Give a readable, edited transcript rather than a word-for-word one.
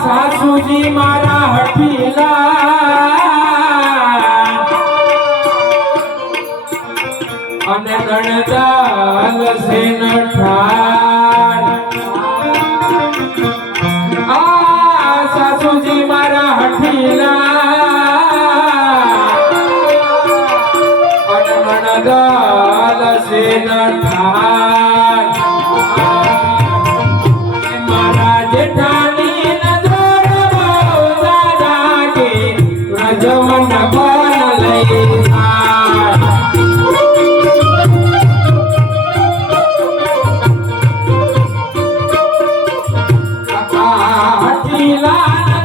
सासूजी मारा हठीला અને ગણદાલ સેન ઠાર સાસુજી મારા હઠીલા અને ગણદાલ સેન ઠાર મારા જેઠાની નજર બહુ દાદા કે રજવન બન લઈ Lila